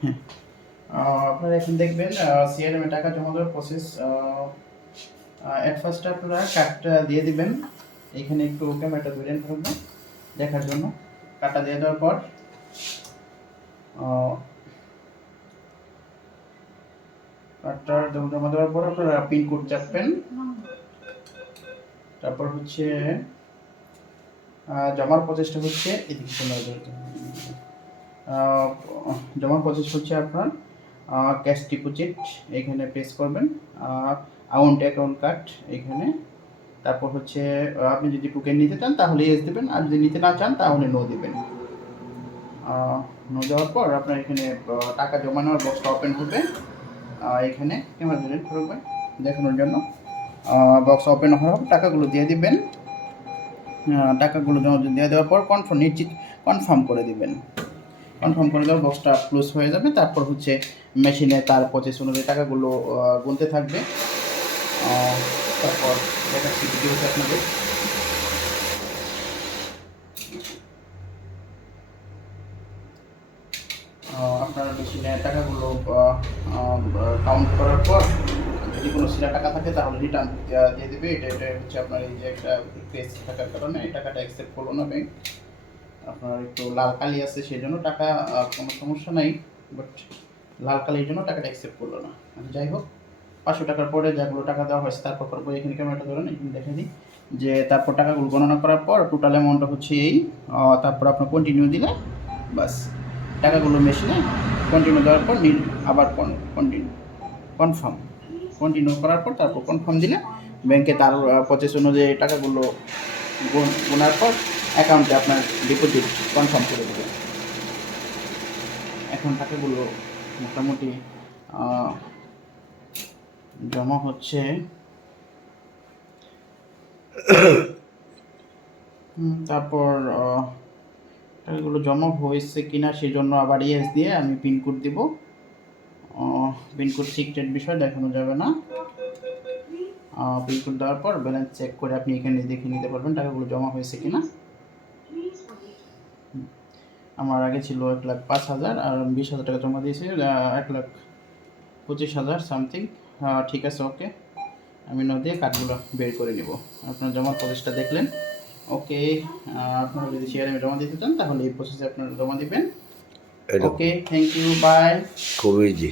হ্যাঁ, আপনারা এখন দেখবেন সিআরএম এ টাকা জমা দেওয়ার প্রসেস। এট ফার্স্ট আপনারা কার্ডটা দিয়ে দিবেন। এখানে একটু ক্যামেরাটা ধরে থাকবেন দেখার জন্য। কার্ডটা দিয়ে দেওয়ার পর কার্ডটা জমা দেওয়ার পর আপনারা পিন কোড চাপবেন। তারপর হচ্ছে জমার প্রসেসটা হচ্ছে এদিকে চলে আসবে। জমার প্রসেস হচ্ছে আপনার ক্যাশ ডিপোজিট এখানে প্রেস করবেন, অ্যাকাউন্ট কার্ড এখানে, তারপর হচ্ছে আপনি যদি টোকেন নিতে চান তাহলে ইয়েস দেবেন, আর যদি নিতে না চান তাহলে নো দেবেন। নো দেওয়ার পর আপনার এখানে টাকা জমানোর বক্সটা ওপেন হবে। এখানে ক্যামেরা ধরে করবেন দেখানোর জন্য। বক্স ওপেন হওয়ার পর টাকাগুলো দিয়ে দিবেন। টাকাগুলো দিয়ে দেওয়ার পর কনফার্ম করে দিবেন। কনফার্ম করে দেওয়ার বক্সটা ক্লোজ হয়ে যাবে। তারপর হচ্ছে মেশিনে তার প্রসেস অনুযায়ী টাকাগুলো গুনতে থাকবে। তারপর দেখাচ্ছি ভিডিওতে আপনাদের। আপনার মেশিনে টাকাগুলো কাউন্ট করার পর যদি কোনো সিরা টাকা থাকে তাহলে রিটার্ন দিয়ে দেবে। এটা হচ্ছে আপনার এই যে একটা পেজ থাকার কারণে এই টাকাটা অ্যাকসেপ্ট করলো না ব্যাংক। আপনার একটু লাল কালি আছে সেই জন্য টাকা কোনো সমস্যা নাই, বাট লাল কালির জন্য টাকাটা অ্যাকসেপ্ট করলো না। যাই হোক, 500 টাকার পরে যেগুলো টাকা দেওয়া হয়েছে তারপর এখানে ক্যামেরাটা ধরেন, এখানে দেখে দিই যে তারপর টাকাগুলো গণনা করার পর টোটাল অ্যামাউন্টটা হচ্ছে এই। তারপর আপনার কন্টিনিউ দিলে বাস টাকাগুলো মেশিনে কন্টিনিউ দেওয়ার পর আবার কন্টিনিউ করার পর তারপর কনফার্ম দিলে ব্যাংকে তার প্রসেস অনুযায়ী টাকাগুলো গোনার পর অ্যাকাউন্টে আপনার ডিপোজিট কনফার্ম করে দেবে। এখন টাকাগুলো মোটামুটি জমা হচ্ছে। তারপর টাকাগুলো জমা হয়েছে কিনা সেই জন্য আবার ইয়েস দিয়ে আমি পিনকোড দিব। পিনকোড সিক্রেট বিষয় দেখানো যাবে না। পিনকোড দেওয়ার পর ব্যালেন্স চেক করে আপনি এখানে দেখে নিতে পারবেন টাকাগুলো জমা হয়েছে কিনা। আমার আগে ছিল 1,05,000 আর 20,000 টাকা জমা দিয়েছি, 1,25,000 সামথিং। ঠিক আছে, ওকে, আমি নো দিয়ে কার্ডগুলো বের করে নিব। আপনার জমার প্রসেসটা দেখলেন। ওকে, আপনারা যদি শেয়ারে জমা দিতে চান তাহলে এই প্রসেসে আপনারা জমা দিবেন। ওকে, থ্যাংক ইউ, বাই। খুবই জি।